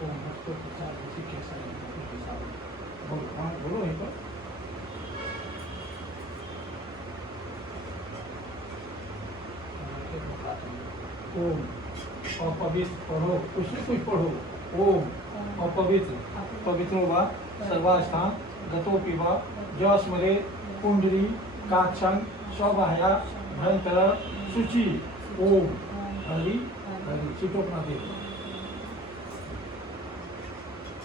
ओम भक्तों के साथ उसी के साथ भगवान बोलो एक बार। ओम अपवित्र पढ़ो, कुछ नहीं कुछ पढ़ो। ओम अपवित्र पवित्रो वा सर्वास्थान गतोपि वा ज स्मरे कुंडली काक्षं स्वबाह्या भयंकर शुचि। ओम हरि हरि छीटो अपना दे,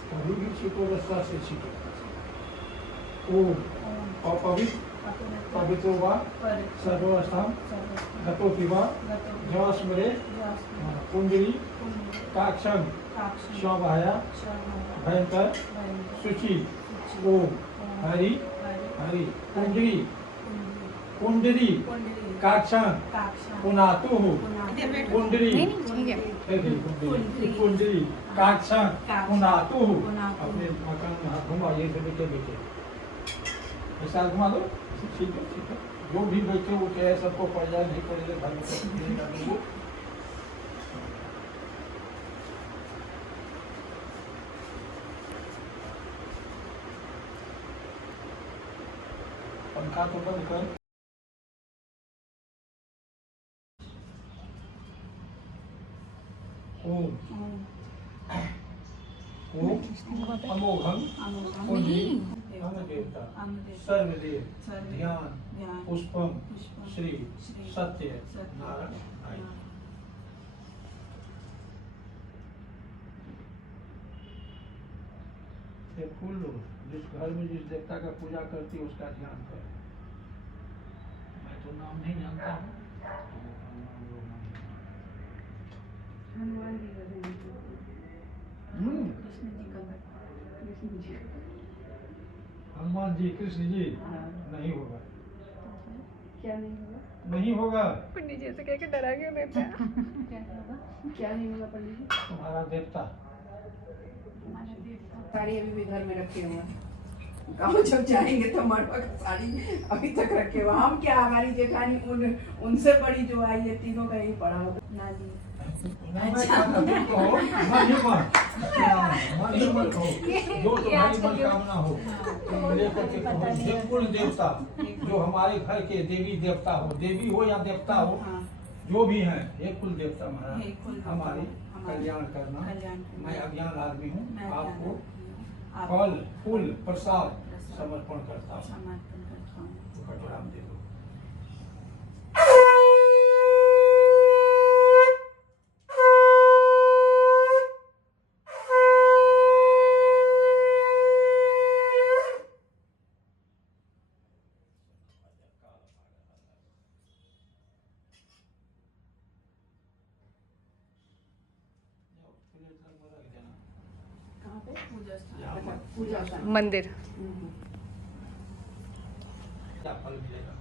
कभी भी छीटो, रस्ता से छीटो। ओम अपवित्र पवित्रो वा सर्वास्थान गतोपि वा ज स्मरे कुंडली काक्षं स्वबाह्या भयंकर शुचि। ओम हरि हरि कुंडली कुंडली काक्षं पुनातु कुंडली कुंडली काक्षं पुनातु। अपने मकान में हाथ घुमा, ये सभी के बेटे ऐसा घुमा दो, ठीक है ठीक है। जो भी बैठे उठे है सबको पड़ जाए, नहीं पड़ेगा घर में। पंखा तो बंद कर। ओम अमोघम देवता सर्वदेव ध्यान पुष्पम श्री सत्य नारायण। ये फूल लो, जिस घर में जिस देवता का पूजा करती है उसका ध्यान करो। मैं तो नाम नहीं जानता हूँ। हनुमान जी का कृष्ण जी का कृष्ण जी, हनुमान जी कृष्ण जी हाँ। नहीं होगा, क्या नहीं होगा? नहीं होगा। पंडित जी से कह के डरा क्यों देते हैं? क्या होगा? क्या नहीं होगा पंडित जी? तुम्हारा देवता साड़ी अभी भी घर में रखे हुए हैं। गाँव जब जाएंगे तो मरवा का साड़ी अभी तक रखे हुए। हम क्या, हमारी जेठानी उनसे बड़ी जो आई है, तीनों का यही पड़ा होगा। नानी जो तुम्हारी मनोकामना हो लेकर के कुल देवता जो हमारे घर के देवी देवता हो, देवी हो या देवता हो, जो भी हैं, ये कुल देवता महाराज हमारे कल्याण करना। मैं अज्ञान आदमी हूँ, आपको फल फूल प्रसाद समर्पण करता हूँ। कटोरा दे दो। मंदिर फल मिलेगा।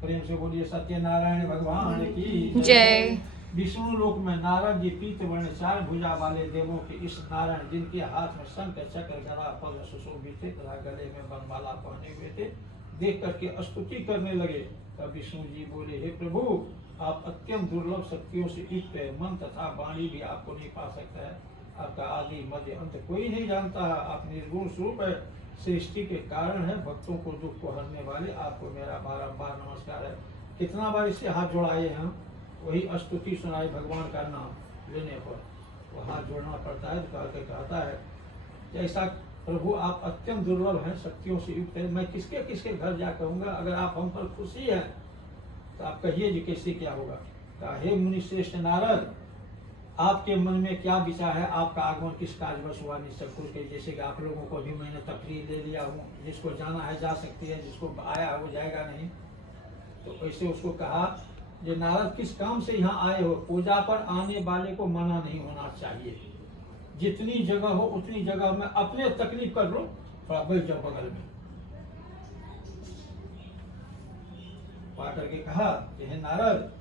प्रेम से बोलिए सत्यनारायण भगवान की जय। विष्णु लोक में नारद जी पीत वर्ण 4 भुजा वाले देवों के इस नारायण, जिनके हाथ में शंख चक्र गदा पद्म सुशोभित थे तथा गले में वनमाला पहने हुए थे, देख करके स्तुति करने लगे। तब विष्णु जी बोले, हे प्रभु, आप अत्यंत दुर्लभ शक्तियों से युक्त है, मन तथा वाणी भी आपको नहीं पा सकता है। आपका आदि मध्य अंत कोई नहीं जानता। आप निर्गुण स्वरूप है, सृष्टि के कारण है, भक्तों को दुख को हरने वाले। आपको मेरा बारंबार नमस्कार है। कितना बार इससे हाथ जोड़ाए हम, वही स्तुति सुनाई भगवान का नाम लेने पर वो हाथ जोड़ना पड़ता है। तो कहता है, जैसा प्रभु आप अत्यंत दुर्लभ हैं, शक्तियों से युक्त है, मैं किसके किसके घर जा कहूँगा। अगर आप हम पर खुशी है तो आप कहिए जी कैसे क्या होगा। कहा, हे मुनि श्रेष्ठ नारद, आपके मन में क्या विचार है। आपका आगमन किस कार्यवश हुआ निःसंकोच के। जैसे कि आप लोगों को भी मैंने तफरीह दे दिया हूँ, जिसको जाना है जा सकती है, जिसको आया है वो जाएगा नहीं। तो ऐसे उसको कहा, ये नारद किस काम से यहाँ आए हो। पूजा पर आने वाले को मना नहीं होना चाहिए। जितनी जगह हो उतनी जगह में अपने तकलीफ कर लो, थोड़ा बैठ जाओ बगल में। पा करके कहा कि हे नारद,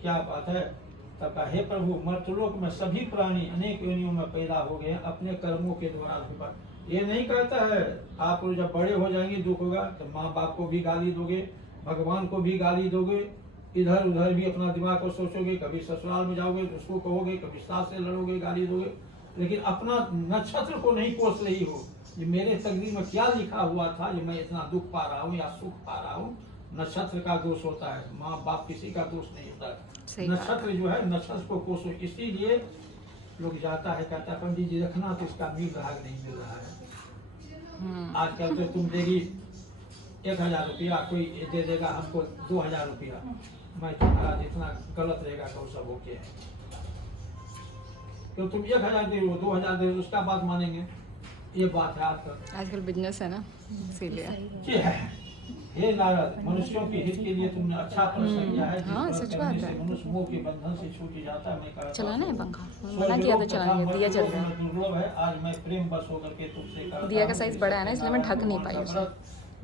क्या बात है। तब कहा, हे प्रभु, मर्त्यलोक में सभी प्राणी अनेक योनियों में पैदा हो गए, अपने कर्मों के द्वारा। ये नहीं कहता है आप जब बड़े हो जाएंगे दुख होगा तो माँ बाप को भी गाली दोगे, भगवान को भी गाली दोगे, इधर उधर भी अपना दिमाग को सोचोगे, कभी ससुराल में जाओगे तो उसको कहोगे, कभी सास से लड़ोगे, गाली दोगे। लेकिन अपना नक्षत्र को नहीं कोस रही हो। ये मेरे तकदीर में क्या लिखा हुआ था, ये मैं इतना दुख पा रहा हूँ या सुख पा रहा हूँ, नक्षत्र का दोष होता है, माँ बाप किसी का दोष नहीं होता है। नक्षत्र जो है, नक्षत्र को कोसो। इसीलिए लोग जाता है, कहता है पंडित जी रखना, तो इसका मिल रहा है नहीं मिल रहा है। आजकल तो तुम देगी 1000 रुपया, कोई दे देगा हमको 2000 रुपया, मैं तुम्हारा जितना गलत रहेगा तो सब ओके है। तो तुम 1000 दे रहे हो, 2000 दे रहे हो, उसका बात मानेंगे? ये बात है आजकल बिजनेस है ना, इसीलिए। हे नारद, मनुष्यों के हित के लिए तुमने अच्छा प्रश्न किया है। हाँ, सच बात है। मनुष्य मोह के बंधन से छूट जाता है। मैं कहता चलाना है हूँ, पंखा, मना किया था चलाने, दिया चल रहा है। दुर्लभ है, आज मैं प्रेम बस होकर के तुमसे कहता दिया का हूँ, साइज बड़ा है ना, इसलिए मैं ढक नहीं पाई उसे।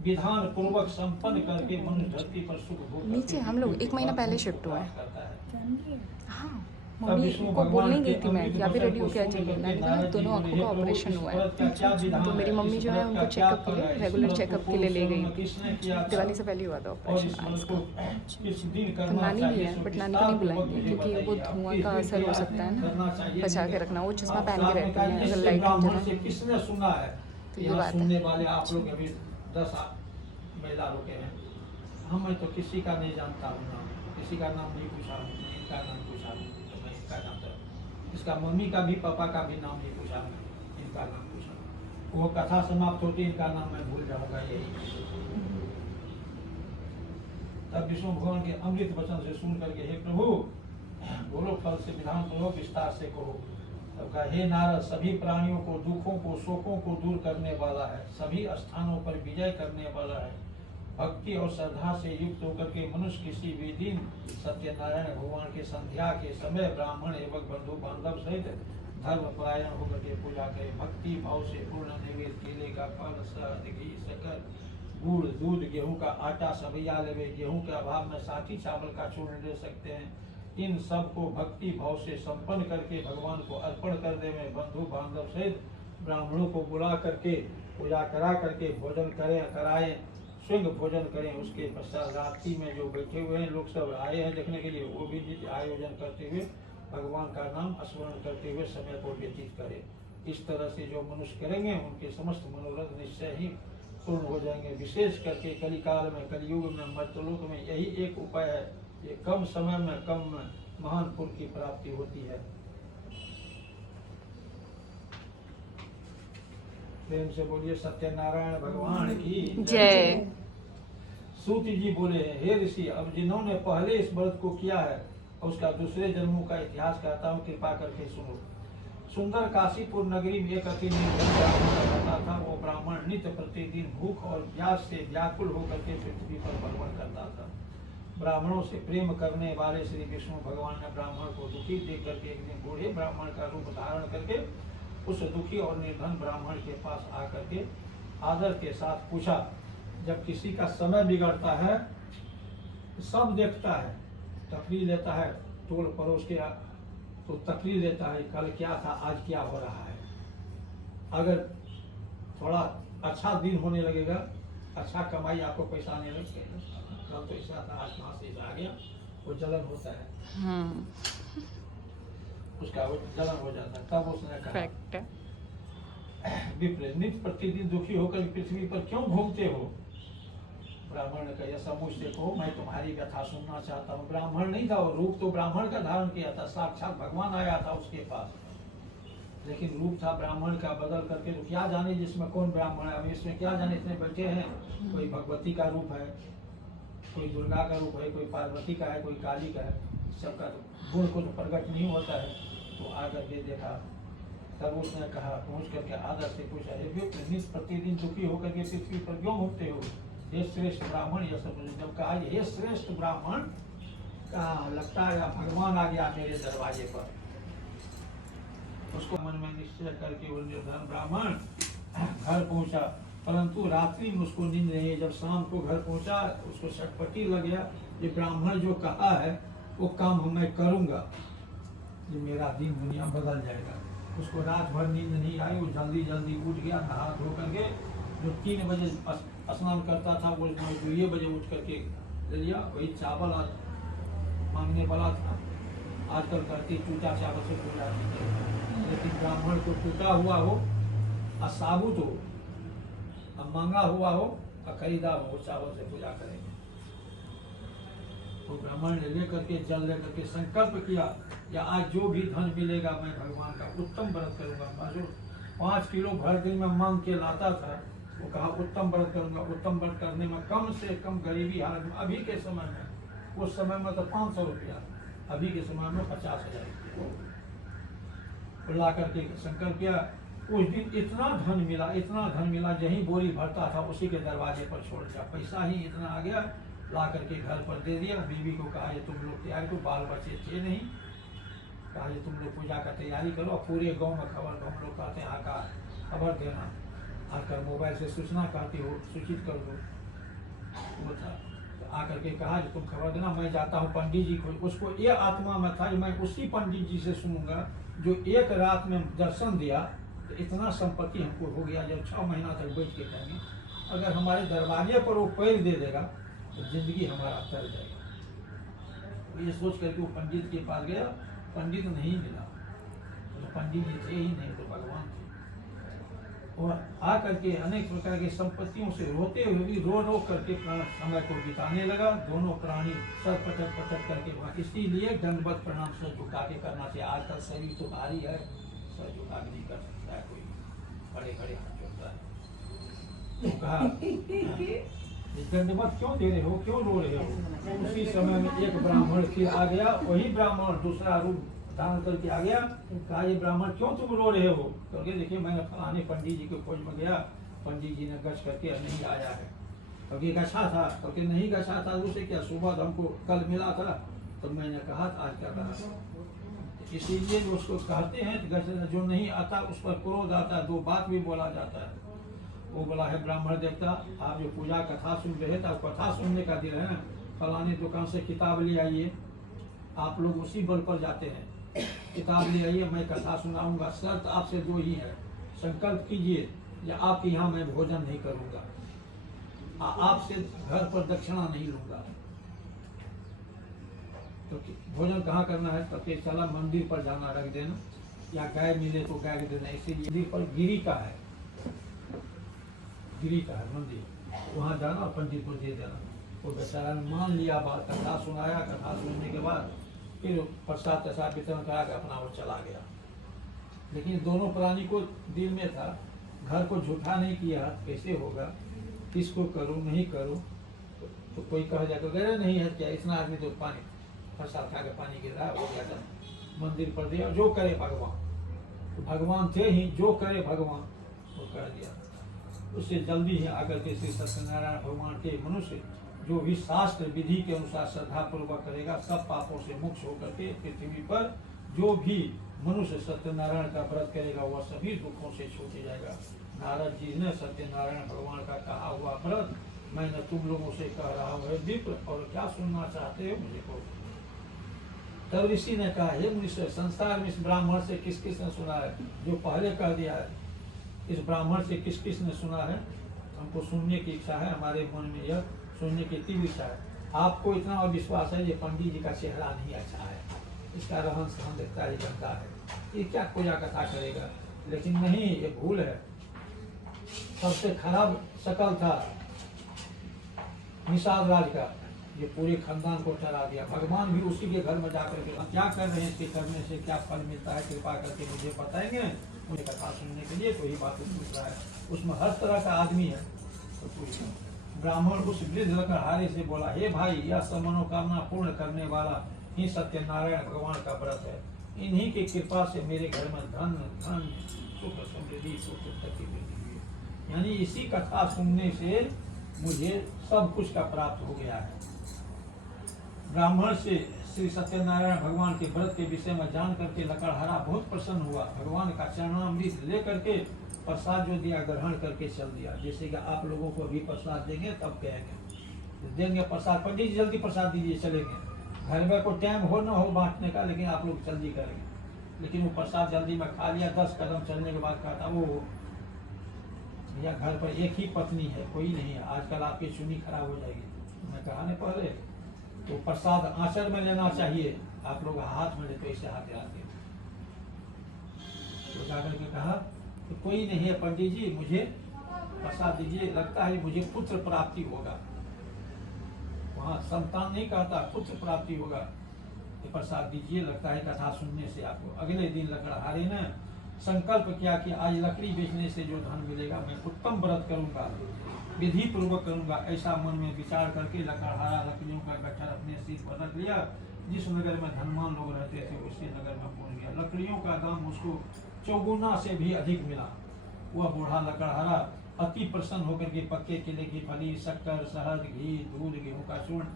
विधान पूर्वक संपन्न करके मनुष्य धरती पर सुख भोग नीचे हम लोग 1 महीना पहले शिफ्ट हुआ है। हाँ, मम्मी विष्णु को बोलने भगवान गई के थी मैं, अमृत या भी वचन रेडी को होके आ सुन जाइए। करके मैंने कहा नारद जी दोनों बोले, आंखों का हे प्रभु, ऑपरेशन इस हुआ व्रत का क्या है, विधान तो है? मेरी मम्मी इस जो है व्रत उनको का क्या चेकअप के लिए, फल है? इस रेगुलर व्रत चेकअप को के लिए ले पूर्ण गई। किसने किया था? दिवाली से पहले हुआ था और इस ऑपरेशन व्रत आइज को का। किस दिन तो करना नानी भी चाहिए? है, सो बट नानी विस्तार को नहीं पूर्वक बुलाएंगे मुझे क्योंकि वो बताइए। आप धुआं किस का दिन असर हो किया सकता है करना ना, चाहिए? बचा के रखना। वो चश्मा आप पहन के साथ में रहती कहा, है, अगर इससे लाइट ब्राह्मण जला से किसने सुना है? तो ये यहाँ बात है। सुनने वाले आप लोग अभी 10 महिला लोग हैं। मैं तो किसी का नहीं जानता हूँ नाम, किसी का नाम नहीं पूछा हूँ, मैं इनका नाम पूछा हूँ, तो मैं इनका नाम तो इसका मम्मी का भी पापा का भी नाम नहीं पूछा, इनका नाम पूछा। वो कथा समाप्त होती, इनका नाम मैं भूल जाऊंगा। यही तब विष्णु भगवान के अमृत वचन से सुन करके, हे प्रभु, बोलो फल से विधान करो, विस्तार से कहो। तब कहा, हे नारद, सभी प्राणियों को, दुखों को, शोकों को दूर करने वाला है, सभी स्थानों पर विजय करने वाला है। भक्ति और श्रद्धा से युक्त होकर के मनुष्य किसी भी दिन सत्यनारायण भगवान के संध्या के समय ब्राह्मण एवं बंधु बांधव सहित धर्म परायण होकर के पूजा करे। भक्ति भाव से पूर्ण नैवेद्य, केले का फल, शहद, घी, शक्कर, गुड़, दूध, गेहूं का आटा, सबैया लेवे। गेहूं के अभाव में साथी चावल का चूर्ण ले सकते हैं। इन सब को भक्ति भाव से संपन्न करके भगवान को अर्पण कर देवे। बंधु बांधव सहित ब्राह्मणों को बुला करके पूजा करा करके भोजन कराएं, स्वयं भोजन करें। उसके पश्चात रात्रि में जो बैठे हुए हैं लोग सब आए हैं देखने के लिए, वो भी आयोजन करते हुए भगवान का नाम स्मरण करते हुए समय को व्यतीत करें। इस तरह से जो मनुष्य करेंगे उनके समस्त मनोरथ निश्चय ही पूर्ण हो जाएंगे। विशेष करके कलिकाल में, कलयुग में, मर्त्यलोक में यही एक उपाय है, ये कम समय में कम महान पुण्य की प्राप्ति होती है। प्रेम से बोलिए सत्यनारायण भगवान की जय। सूत जी बोले, हे ऋषि, अब जिन्होंने पहले इस व्रत को किया है उसका दूसरे जन्मों का इतिहास कहता हूँ, कृपा करके सुनो। सुंदर काशीपुर नगरी में एक अति निर्धन ब्राह्मण रहता था। वो ब्राह्मण नित्य प्रतिदिन भूख और प्यास से व्याकुल होकर के पृथ्वी पर भ्रमण करता था। ब्राह्मणों से प्रेम करने वाले श्री विष्णु भगवान ने ब्राह्मण को दुखी देख करके एक दिन बूढ़े ब्राह्मण का रूप धारण करके उस दुखी और निर्धन ब्राह्मण के पास आकर के आदर के साथ पूछा। जब किसी का समय बिगड़ता है सब देखता है, तकलीफ लेता है, टोल पड़ोस के तो तकलीफ लेता है, कल क्या था, आज क्या हो रहा है। अगर थोड़ा अच्छा दिन होने लगेगा, अच्छा कमाई, आपको पैसा आने लगेगा, कल तो ऐसा था, आज कहाँ से आ गया, वो जलन होता है। उसका वो जलन हो जाता है। तब उसने कहा, विप्र, नित्य प्रतिदिन दुखी होकर पृथ्वी पर क्यों घूमते हो? ब्राह्मण ने कहा, ऐसा मुझसे कहो, मैं तुम्हारी व्यथा सुनना चाहता हूँ। ब्राह्मण नहीं था, वो रूप तो ब्राह्मण का धारण किया था, साक्षात भगवान आया था उसके पास, लेकिन रूप था ब्राह्मण का बदल करके। तो क्या जाने जिसमें कौन ब्राह्मण है, अब इसमें क्या जाने, इतने बैठे हैं, कोई भगवती का रूप है, कोई दुर्गा का रूप है, कोई पार्वती का है, कोई काली का है, सबका गुण को तो प्रकट नहीं होता है। तो आकर के देखा, तब उसने कहा, पहुँच करके आदर से पूछा, नित्य प्रतिदिन दुखी होकर के पृथ्वी पर क्यों घूमते हो? हे श्रेष्ठ ब्राह्मण, यह सब जब कहा, हे श्रेष्ठ ब्राह्मण, कहा लगता है भगवान आ गया मेरे दरवाजे पर। उसको मन में निश्चय करके वो निर्धन ब्राह्मण घर पहुंचा, परंतु रात्रि में उसको नींद नहीं। जब शाम को घर पहुंचा, उसको छटपटी लग गया, ये ब्राह्मण जो कहा है वो काम मैं करूंगा, ये मेरा दिन दुनिया बदल जाएगा। उसको रात भर नींद नहीं आई, वो जल्दी जल्दी उठ गया, नहा धो करके, जो 3 बजे स्नान करता था वो 2 बजे उठ करके ले लिया। वही चावल आज मांगने वाला था, आजकल करती चूटा चावल से पूजा लेकिन ब्राह्मण को टूटा हुआ हो और साबुत हो और महंगा हुआ हो और खरीदा हो, वो चावल से पूजा करेंगे। तो ब्राह्मण ने लेकर के जल लेकर के संकल्प किया या आज जो भी धन मिलेगा मैं भगवान का उत्तम व्रत करूंगा। मैं जो 5 किलो भर दिन में मांग के लाता था, वो कहा उत्तम व्रत करूंगा। उत्तम व्रत करने में कम से कम गरीबी हालत में अभी के समय में, उस समय में तो 500 रुपया, अभी के समय में 50,000 रुपया ला करके संकल्प किया। उस दिन इतना धन मिला यही बोरी भरता था उसी के दरवाजे पर छोड़ दिया। पैसा ही इतना आ गया, ला करके घर पर दे दिया। बीवी को कहा ये तुम लोग तैयारी करो, बाल बच्चे थे नहीं, कहा ये तुम लोग पूजा का तैयारी करो। और पूरे गांव में खबर, हम लोग कहते हैं आका खबर देना, आकर मोबाइल से सूचना कहती हो, सूचित कर दो। वो था तो आकर के कहा कि तुम खबर देना, मैं जाता हूँ पंडित जी को। उसको ये आत्मा में था कि मैं उसी पंडित जी से सुनूंगा जो एक रात में दर्शन दिया तो इतना संपत्ति हमको हो गया। जब 6 महीना तक बैठ के कहेंगे अगर हमारे दरवाजे पर वो पैर दे देगा तो जिंदगी हमारा तर जाएगा। ये सोच करके वो पंडित के पास गया, पंडित नहीं मिला। तो पंडित जी थे ही नहीं, तो भगवान थे। और आ करके अनेक प्रकार की संपत्तियों से रोते हुए भी रो करके समय को बिताने लगा। दोनों प्राणी सर पटक करके वहाँ, इसीलिए दंडवत प्रणाम सर झुका के करना चाहिए। आजकल शरीर तो भारी है, सर झुका के नहीं कर सकता है कोई, बड़े बड़े हाथ जोड़ता है। तो कहा दंडवत क्यों दे रहे हो, क्यों रो रहे हो। उसी समय में एक ब्राह्मण फिर आ गया, वही ब्राह्मण दूसरा रूप धारण करके आ गया। कहा ये ब्राह्मण क्यों तुम रो रहे हो। क्योंकि देखिए मैं फलाने पंडित जी के खोज में गया, पंडित जी ने गछ करके नहीं आया है। क्योंकि गछा था, क्योंकि नहीं गछा था उसे क्या, सुबह हमको कल मिला था तो मैंने कहा आज क्या कहा। इसीलिए उसको कहते हैं जो नहीं आता उस पर क्रोध आता है, 2 बात भी बोला जाता है। वो बोला है ब्राह्मण देवता, आप जो पूजा कथा सुन रहे थे, कथा सुनने का दिल है, फलाने दुकान से किताब ले आइए। आप लोग उसी बल पर जाते हैं, किताब ले आइए, मैं कथा सुनाऊंगा। शर्त आपसे 2 ही है, संकल्प कीजिए या आपके यहाँ मैं भोजन नहीं करूंगा, आपसे घर पर दक्षिणा नहीं लूंगा। तो भोजन कहाँ करना है, तो चला मंदिर पर जाना, रख देना, या गाय मिले तो गाय देना। इसीलिए मंदिर पर गिरी का है, गिरी का है मंदिर, वहाँ जाना और पंडित को दे देना। वो बेचारा ने मान लिया बात, कथा सुनाया। कथा सुनने के बाद फिर प्रसाद प्रसाद वितरण करा के अपना वो चला गया। लेकिन दोनों प्राणी को दिल में था, घर को झूठा नहीं किया, कैसे होगा, किसको करूँ नहीं करूँ। तो कोई कह जाकर गए नहीं है क्या, इतना आदमी तो पानी प्रसाद खा के पानी गिर रहा है, हो गया था मंदिर पर दिया। जो करे भगवान, तो भगवान थे ही, जो करे भगवान वो कर दिया। उससे जल्दी ही आकर के श्री सत्यनारायण भगवान के मनुष्य जो भी शास्त्र विधि के अनुसार श्रद्धा पूर्वक करेगा, सब पापों से मुक्त होकर के पृथ्वी पर जो भी मनुष्य सत्यनारायण का व्रत करेगा वह सभी दुखों से छूट जाएगा। नारद जी ने सत्यनारायण भगवान का कहा हुआ व्रत मैंने तुम लोगों से कह रहा हूँ विप्र, और क्या सुनना चाहते हो मुझे को। तब ऋषि ने कहा हे मुनिश्रेष्ठ, संसार में इस ब्राह्मण से किस किस ने सुना है, जो पहले कह दिया है इस ब्राह्मण से किस किस ने सुना है। हमको सुनने की इच्छा है, हमारे मन में यह सुनने की तीव्र इच्छा है। आपको इतना विश्वास है ये पंडित जी का चेहरा नहीं अच्छा है, इसका रहन सहन देखता है गंदा है, ये क्या पूजा कथा करेगा। लेकिन नहीं, ये भूल है। सबसे खराब शकल था निषाद राज का, ये पूरे खानदान को ठहरा दिया। भगवान भी उसी के घर में जाकर के क्या कर रहे हैं, इसके करने से क्या फल मिलता है, कृपा करके मुझे बताएंगे। मुझे कथा सुनने के लिए कोई बात पूछ रहा है, उसमें हर तरह का आदमी है। तो ब्राह्मण उस वृद्ध लकड़हारे से बोला हे भाई, यह सब मनोकामना पूर्ण करने वाला ही सत्यनारायण भगवान का व्रत है। इन्हीं की कृपा से मेरे घर में धन धन सुख समृद्धि सुख शक्ति मिलती है। यानी इसी कथा सुनने से मुझे सब कुछ का प्राप्त हो गया है। ब्राह्मण से श्री सत्यनारायण भगवान के व्रत के विषय में जान करके लकड़हारा बहुत प्रसन्न हुआ। भगवान का चरणामृत ले करके प्रसाद जो दिया ग्रहण करके चल दिया। जैसे कि आप लोगों को भी प्रसाद देंगे तब कहेंगे, देंगे प्रसाद, पंडित जी जल्दी प्रसाद दीजिए, चलेंगे। घर में कोई टाइम हो ना हो बांटने का, लेकिन आप लोग जल्दी करेंगे। लेकिन वो प्रसाद जल्दी में खा लिया, 10 कदम चलने के बाद कहता वो भैया घर पर एक ही पत्नी है, कोई नहीं है, आजकल आपकी चुन्नी खराब हो जाएगी। मैं कहा नहीं पहले तो प्रसाद आंचल में लेना चाहिए, आप लोग हाथ में लेते ऐसे हाथ आते। तो जाकर के कहा कि कोई नहीं है पंडित जी, मुझे प्रसाद दीजिए, लगता है मुझे पुत्र प्राप्ति होगा। वहाँ संतान नहीं कहता, पुत्र प्राप्ति होगा, ये प्रसाद दीजिए, लगता है कथा सुनने से आपको। अगले दिन लकड़हारे ने संकल्प किया कि आज लकड़ी बेचने से जो धन मिलेगा मैं उत्तम व्रत करूंगा, विधि पूर्वक करूंगा। ऐसा मन में विचार करके लकड़हारा लकड़ियों का गट्ठर अपने सिर पर रख लिया। जिस नगर में धनवान लोग रहते थे उसी नगर में पहुंच गया। लकड़ियों का दाम उसको चौगुना से भी अधिक मिला। वह बूढ़ा लकड़हारा अति प्रसन्न होकर के पक्के केले की फली, शक्कर, शहद, घी, दूध, गेहूं का चूर्ण,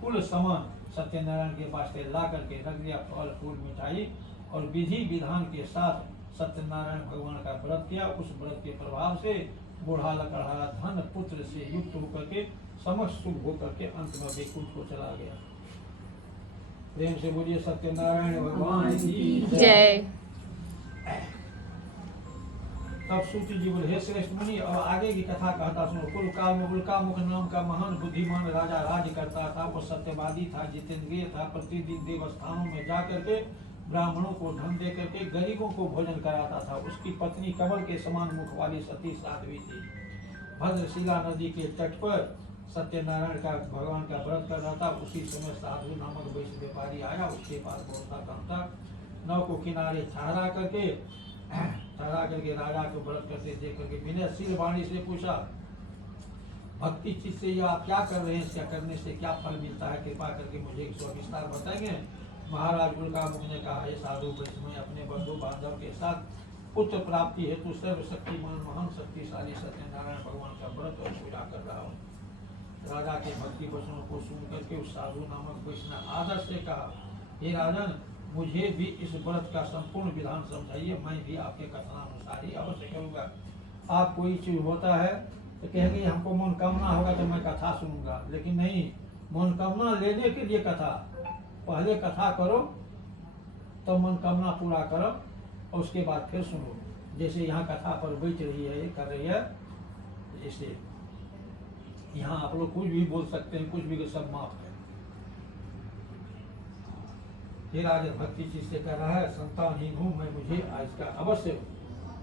कुल सामान सत्यनारायण के वास्ते ला करके रख दिया। फल फूल मिठाई और विधि विधान के साथ सत्यनारायण भगवान का व्रत किया। उस व्रत के प्रभाव से बूढ़ा लकड़हारा धन पुत्र से युक्त होकर के समस्त सुख होकर के अंत में वैकुंठ को चला गया। प्रेम से बोलिए सत्यनारायण भगवान की जय। तब सूति जी बोले, हे श्रेष्ठ मुनि, अब आगे की कथा कहता सुनो। कुल काल में उल्कामुख नाम का महान बुद्धिमान राजा राज करता था। वो सत्यवादी था, जितेंद्रिय था। प्रतिदिन देवस्थानों में जा करके ब्राह्मणों को धन दे करके गरीबों को भोजन कराता था। उसकी पत्नी कमल के समान मुख वाली सती साध्वी थी। भद्रशिला नदी के तट पर सत्यनारायण का भगवान का व्रत कर रहा था। उसी समय साधु नामक वैश्य व्यापारी आया। उसके पास बहुत सा काम था। नाव को किनारे ठहरा करके राजा को व्रत करते देख करके विनय शील वाणी से पूछा, भक्ति चित्त से आप क्या कर रहे हैं, इसका करने से क्या फल मिलता है, कृपा करके मुझे एक सविस्तार बताएंगे। महाराज उल्कामुख ने कहा, हे साधु वैष्णव, अपने बंधु बांधव के साथ पुत्र प्राप्ति हेतु सर्वशक्तिमान महान शक्तिशाली सत्यनारायण भगवान का व्रत और पूजा कर रहा हूँ। राजा के भक्ति वचनों को सुन करके उस साधु नामक वैष्णव आदर से कहा, हे राजन, मुझे भी इस व्रत का संपूर्ण विधान समझाइए, मैं भी आपके कथनानुसार ही अवश्य करूँगा। आप कोई चीज होता है तो कहेंगे हमको मनोकामना होगा तो मैं कथा सुनूंगा, लेकिन नहीं, मनोकामना लेने के लिए कथा, पहले कथा करो तो मनोकामना पूरा करो और उसके बाद फिर सुनो। जैसे यहाँ कथा पर बैठ रही है, कर रही है, जैसे यहाँ आप लोग कुछ भी बोल सकते हैं, कुछ भी, सब माफ है। हे राजन, भक्ति चीज से कह रहा है, संतानहीन हूँ मैं, मुझे आज का अवश्य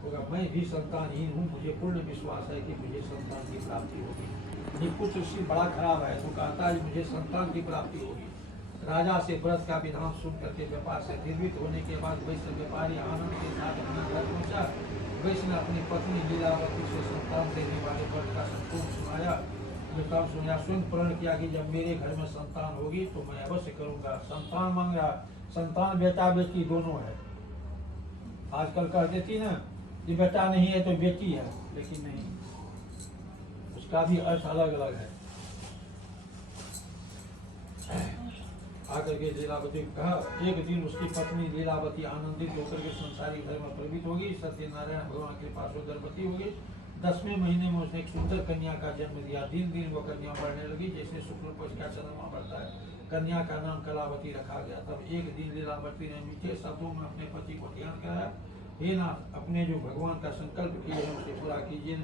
होगा। मैं भी संतानहीन हूँ, मुझे पूर्ण विश्वास है कि मुझे संतान की प्राप्ति होगी। ये पुत्र श्री बड़ा खराब है तो कहता है मुझे संतान की प्राप्ति होगी। राजा से व्रत का विधान सुन करके व्यापार से निर्मित होने के बाद वैश्य व्यापारी आनंद के साथ अपना घर पहुंचा। वैश्य ने अपनी पत्नी लीलावती से संतान देने वाले व्रत का संपूर्ण सुनाया। स्वयं प्रण किया कि जब मेरे घर में संतान होगी तो मैं अवश्य करूंगा। संतान मांग रहा, संतान बेटा बेटी दोनों है। आजकल कह देती ना कि बेटा नहीं है तो बेटी है, लेकिन नहीं, उसका भी अर्थ अलग अलग है। आकर के लीलावती को कहा, एक दिन उसकी पत्नी लीलावती आनंदित होकर के संसारी घर में प्रवृत्त होगी। सत्यनारायण भगवान के पास वो गर्भवती होगी। 10वें महीने में उसने एक सुंदर कन्या का जन्म दिया। दिन दिन वो कन्या बढ़ने लगी, जैसे शुक्ल पक्ष का चंद्रमा बढ़ता है। कन्या का नाम कलावती रखा गया। तब एक दिन लीलावती ने मीठे शब्दों में अपने पति को ध्यान कराया, हे नाथ, अपने जो भगवान का संकल्प किए हैं उसे पूरा कीजिए न।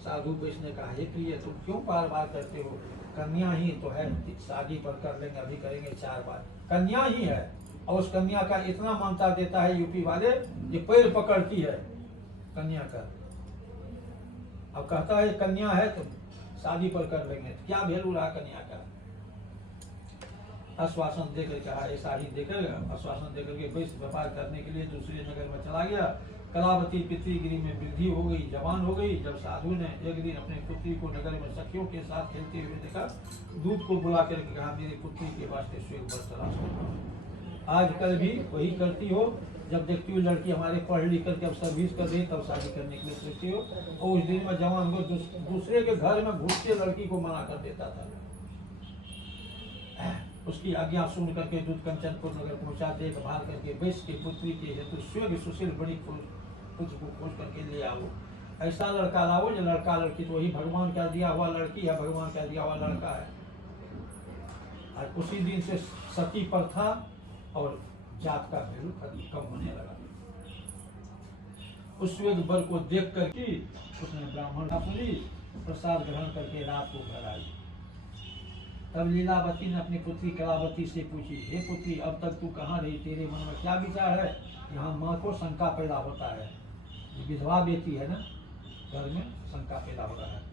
साधु वैश्य ने कहा, हे प्रिय, तुम क्यों बार बार करते हो? कन्या ही तो है, शादी पर कर लेंगे, अभी करेंगे 4 बार। कन्या ही है, और उस कन्या का इतना मानता देता है यूपी वाले, ये पैर पकड़ती है कन्या का। अब कहता है कन्या है तो शादी पर कर लेंगे, क्या वैल्यू रहा कन्या का? आश्वासन देकर कहा, ऐसा ही देकर आश्वासन देकर के वैश्य व्यापार करने के लिए दूसरे नगर में चला गया। कलावती पितृगिरी में वृद्धि हो गई, जवान हो गई। जब साधु ने एक दिन अपने पुत्री को नगर में सखियों के साथ खेलते हुए देखा, दूध को बुला करके कहा, मेरी पुत्री के वास्ते स्वेग वर तलाश करो। आजकल भी वही करती हो, जब देखती हो लड़की हमारे पढ़ लिख करके अब सर्विस कर रही तब शादी करने के लिए सोचती हो। और उस दिन में जवान को दूसरे के घर में घुस के लड़की को मना कर देता था। उसकी आज्ञा सुन करके दूध कंचनपुर नगर पहुंचा। देखभाल करके वैश्य की पुत्री के हेतु स्वेग सुशील बड़ी पुत्र को खोज करके ले आओ। ऐसा लड़का लाओ जो लड़का लड़की तो वही भगवान का दिया हुआ लड़की है, भगवान का दिया हुआ लड़का है। और उसी दिन से सती प्रथा और जात का वैल्यू कम होने लगा। उस स्वेग वर को देख करके उसने ब्राह्मण का पुली प्रसाद ग्रहण करके रात को घर आई। तब लीलावती ने अपनी पुत्री कलावती से पूछी, हे पुत्री, अब तक तू कहाँ रही? तेरे मन में क्या विचार है? यहाँ माँ को शंका पैदा होता है। विधवा बेटी है ना, घर में शंका पैदा हो रहा है।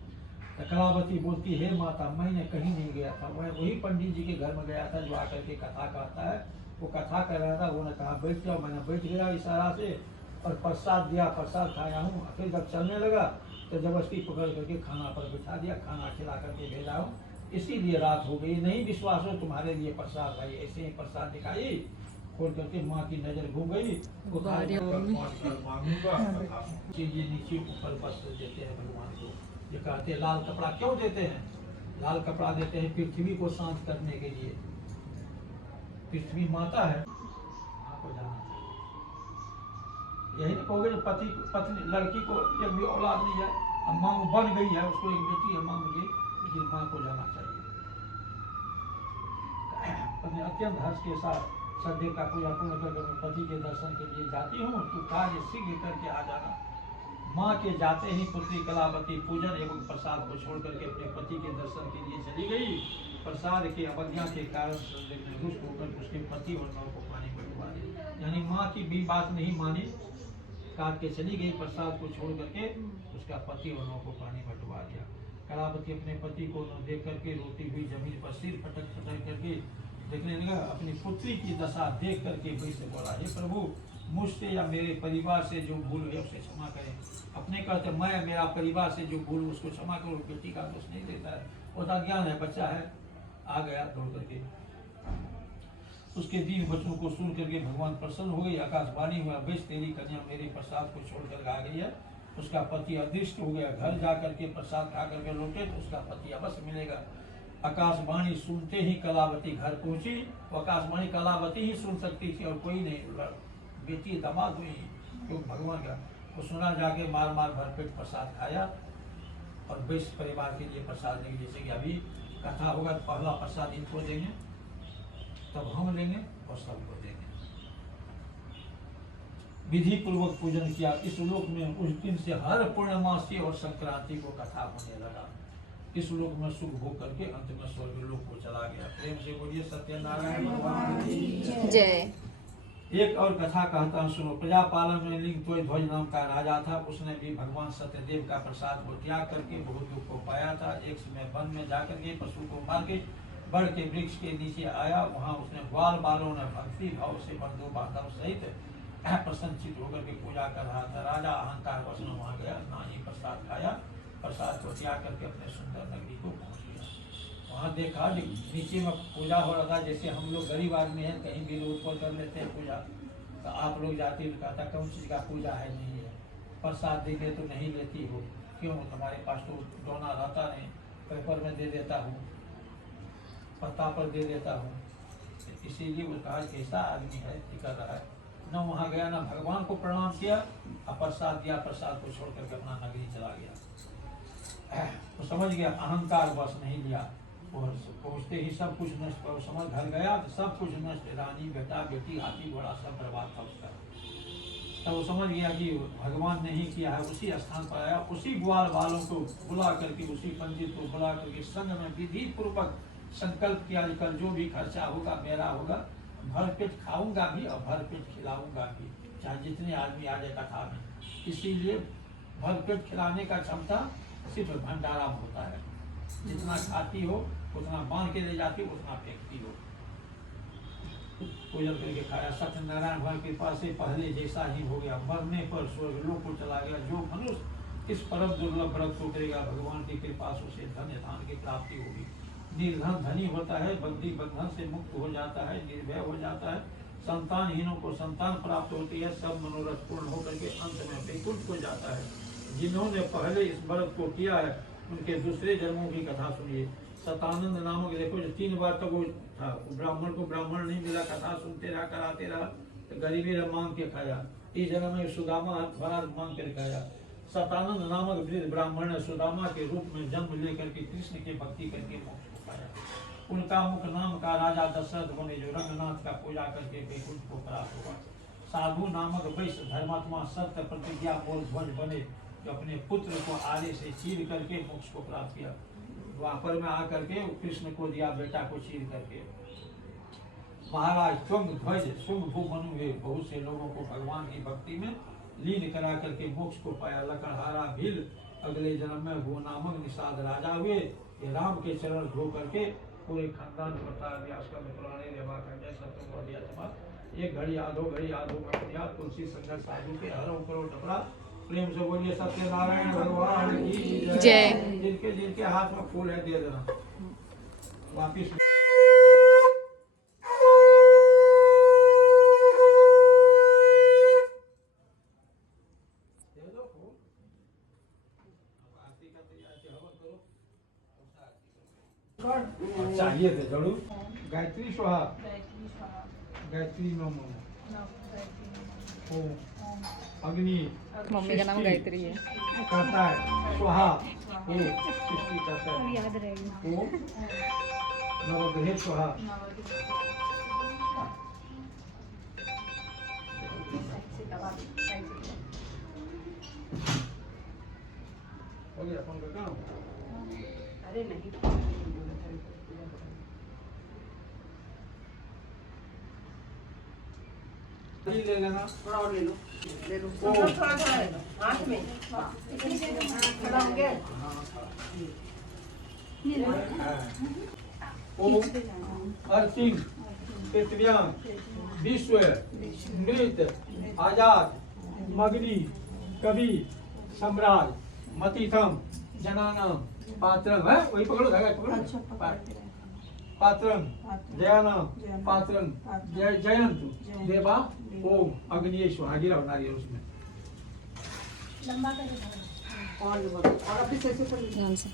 तो कलावती बोलती है माता मैंने कहीं नहीं गया था, मैं वही पंडित जी के घर में गया था जो आकर के कथा कहता है, वो कथा कर रहा था, उन्होंने कहा बैठ जाओ, मैंने बैठ गया इशारा से और प्रसाद दिया, प्रसाद खाया हूँ। फिर जब चलने लगा तो जबरदस्ती पकड़ करके खाना पर बिठा दिया, खाना खिला करके भेजा हूँ, इसीलिए रात हो गई। नहीं विश्वास हो तुम्हारे लिए प्रसाद भाई, ऐसे ही प्रसाद दिखाई, खोल करके माँ की नजर घूम गई, चीजें नीचे ऊपर वस्त्र देते हैं भगवान को। ये कहते हैं लाल कपड़ा क्यों देते हैं? लाल कपड़ा देते हैं पृथ्वी को शांत करने के लिए। पृथ्वी माता है, आपको जाना चाहिए। यही नहीं कहोगे जो पति पत्नी लड़की को एक भी औलाद नहीं है, अब माँ बन गई है, उसको एक बेटी है माँ मुझे, लेकिन माँ को जाना चाहिए। पत्नी अत्यंत हर्ष के साथ सदैव का पूजा पूर्ण करके मैं पति के दर्शन के लिए जाती हूँ, तू कार्य शीघ्र करके आ जाना। माँ के जाते ही पुत्री कलावती पूजन एवं प्रसाद को छोड़ करके अपने पति के दर्शन के लिए चली गई। प्रसाद की अवज्ञा के कारण रुष्ट होकर उसके पति और नौ को पानी बटवा दिया। यानी माँ की भी बात नहीं मानी, काट के चली गई, प्रसाद को छोड़ करके उसका पति और नौ को पानी बटवा दिया। कलावती अपने पति को न देख करके रोती हुई जमीन पर सिर फटक फटक करके देखने लगा। अपनी पुत्री की दशा देख करके वैसे बोला, हे प्रभु मुझसे या मेरे परिवार से जो भूल है उसे क्षमा करें। अपने कहते मैं मेरा परिवार से जो भूल उसको क्षमा करो, बेटी का दोष नहीं देता है, उसका ज्ञान है, बच्चा है। आ गया दौड़ करके, उसके दीन वचनों को सुन करके भगवान प्रसन्न हो गए। आकाशवाणी हुआ, बेश तेरी कन्या मेरे प्रसाद को छोड़कर आ गई है। उसका पति अदृष्ट हो गया, घर जा करके प्रसाद खा करके लौटे तो उसका पति अवश्य मिलेगा। आकाशवाणी सुनते ही कलावती घर पहुंची। वो आकाशवाणी कलावती ही सुन सकती थी और कोई नहीं, बेटी दामाद हुई क्यों भगवान का। वो सुना, जाके मार मार भरपेट प्रसाद खाया और वैश्य परिवार के लिए प्रसाद देंगे। जैसे कि अभी कथा होगा तो पहला प्रसाद इनको देंगे, तब हम लेंगे और सबको देंगे। विधि पूर्वक पूजन किया। इस लोक में उस दिन से हर पूर्णमासी और संक्रांति को कथा होने लगा। इस लोक में सुख भोग करके अंत में स्वर्ग लोक को चला गया। प्रेम से बोलिए सत्यनारायण भगवान की जय। एक और कथा कहता हूँ, सुनो। प्रजापालन में लिंग ध्वज नाम का राजा था। उसने भी भगवान सत्यदेव का प्रसाद को त्याग करके बहुत दुख को पाया था। एक समय वन में जाकर के पशु को मार के बड़ के वृक्ष के नीचे आया। वहाँ उसने ग्वाल बालों ने भक्ति भाव से बंधु बांधव सहित प्रसन्नचित होकर के पूजा कर रहा था। राजा अहंकार वश में वहाँ गया, ना ही प्रसाद खाया, प्रसाद को त्याग करके अपने सुंदर नगरी को पहुँच गया। वहाँ देखा नीचे में पूजा हो रहा था। जैसे हम लोग गरीब आदमी हैं, कहीं भी रोड पर कर लेते हैं पूजा, तो आप लोग जाते हैं, कहता कौन चीज़ का पूजा है, नहीं है, प्रसाद देंगे तो नहीं लेती हो, क्यों? तुम्हारे पास तो डोना रहता नहीं, पेपर में दे देता हूँ, पत्ता पर दे देता हूँ। इसीलिए वो कहा कैसा आदमी है, कर रहा है। न वहाँ गया, न भगवान को प्रणाम किया, और प्रसाद दिया, प्रसाद को छोड़ करके अपना नगरी चला गया। तो समझ गया, अहंकार बस नहीं लिया, और पहुँचते ही सब कुछ नष्ट। और समझ घर गया तो सब कुछ नष्ट, रानी बेटा बेटी हाथी घोड़ा सब बर्बाद था उसका। तब वो समझ गया कि भगवान ने ही किया है। उसी स्थान पर आया, उसी ग्वाल वालों को बुला करके, उसी पंडित को बुला करके संग में विधि पूर्वक संकल्प किया, कल जो भी खर्चा होगा मेरा होगा, भर पेट खाऊंगा भी और भर पेट खिलाऊंगा भी, चाहे जितने आदमी आ जाए कथा में। इसीलिए भर पेट खिलाने का क्षमता सिर्फ भंडारा में होता है। जितना खाती हो उतना बांध के ले जाती हो, उतना फेंकती हो। पूजन करके खाया। सत्यनारायण भगवान की कृपा से पहले जैसा ही हो गया। मरने पर स्वर्ग लोक को चला गया। जो मनुष्य इस परम दुर्लभ व्रत को करेगा, भगवान की कृपा से उसे धन्य धान की प्राप्ति होगी। निर्धन धनी होता है, बंदी बंधन से मुक्त हो जाता है, निर्भय हो जाता है, संतानहीनों को संतान प्राप्त होती है, सब मनोरथ पूर्ण होकर के अंत में वैकुंठ को जाता है। जिन्होंने पहले इस व्रत को किया है उनके दूसरे जन्मों की कथा सुनिए। सतानंद नामक, देखो जो 3 बार तक वो था, ब्राह्मण को ब्राह्मण नहीं मिला, कथा सुनते रहा, कराते रहा, तो गरीबी मांग के खाया। इस जन्म में सुदामा बड़ा मांग कर खाया। सतानंद नामक वृद्ध ब्राह्मण ने सुदामा के रूप में जन्म लेकर के कृष्ण की भक्ति करके मोक्ष को पाया। उनका मुख नाम का राजा दशरथ बने, जो रंगनाथ का पूजा करके वैकुंठ को प्राप्त हुआ। साधु नामक वैश्य धर्मात्मा सत्य प्रतिज्ञा बोल ध्वज बने, जो अपने पुत्र को आरे से चीर करके मोक्ष को प्राप्त किया। द्वापर में आकर के कृष्ण को दिया बेटा को चीर करके। महाराज तुंग ध्वज शुंग भू मनु हुए, बहुत से लोगों को भगवान की भक्ति में लीन करा करके मोक्ष को पाया लकड़हारा भील। अगले जन्म में वो नामक निषाद राजा हुए। ये राम के चरण धो करके पूरे खानदान को बता व्यास का पुराने रेवा खंडे सत्य बढ़िया जमा। एक घड़ी आधो बढ़िया तुलसी संघर्ष साधु के हरों करो टपरा। प्रेम से बोलिए सत्यनारायण भगवान की जय। जिनके जिनके हाथ में फूल है दे देना वापिस। दे दो फूल। अब आरती का तैयार हवन करो। चाहिए थे जरूर। गायत्री स्वाहा गायत्री नमो ओम अग्नि मम्मी का नाम गायत्री है। करता है स्वाहा ओम सृष्टि करता है याद रहेगा। ओम नवग्रह स्वाहा। हो गया फोन का काम। अरे नहीं ले लेना थोड़ा और ले लो थोड़ा थोड़ा ले लो हाथ में खड़ा हो गया। ओम अर्चिंग पृथ्व्याम विश्व मृत आजाद मगनी कवि सम्राट मतिथम जनानाम पात्रम है वही पकड़ो धागा पकड़ो। पात्रम जयानाम पात्रम जयंत देवा ओम अग्निश्वर आगे रहो नारियल उसमें। लंबा कर और अभी से ध्यान से।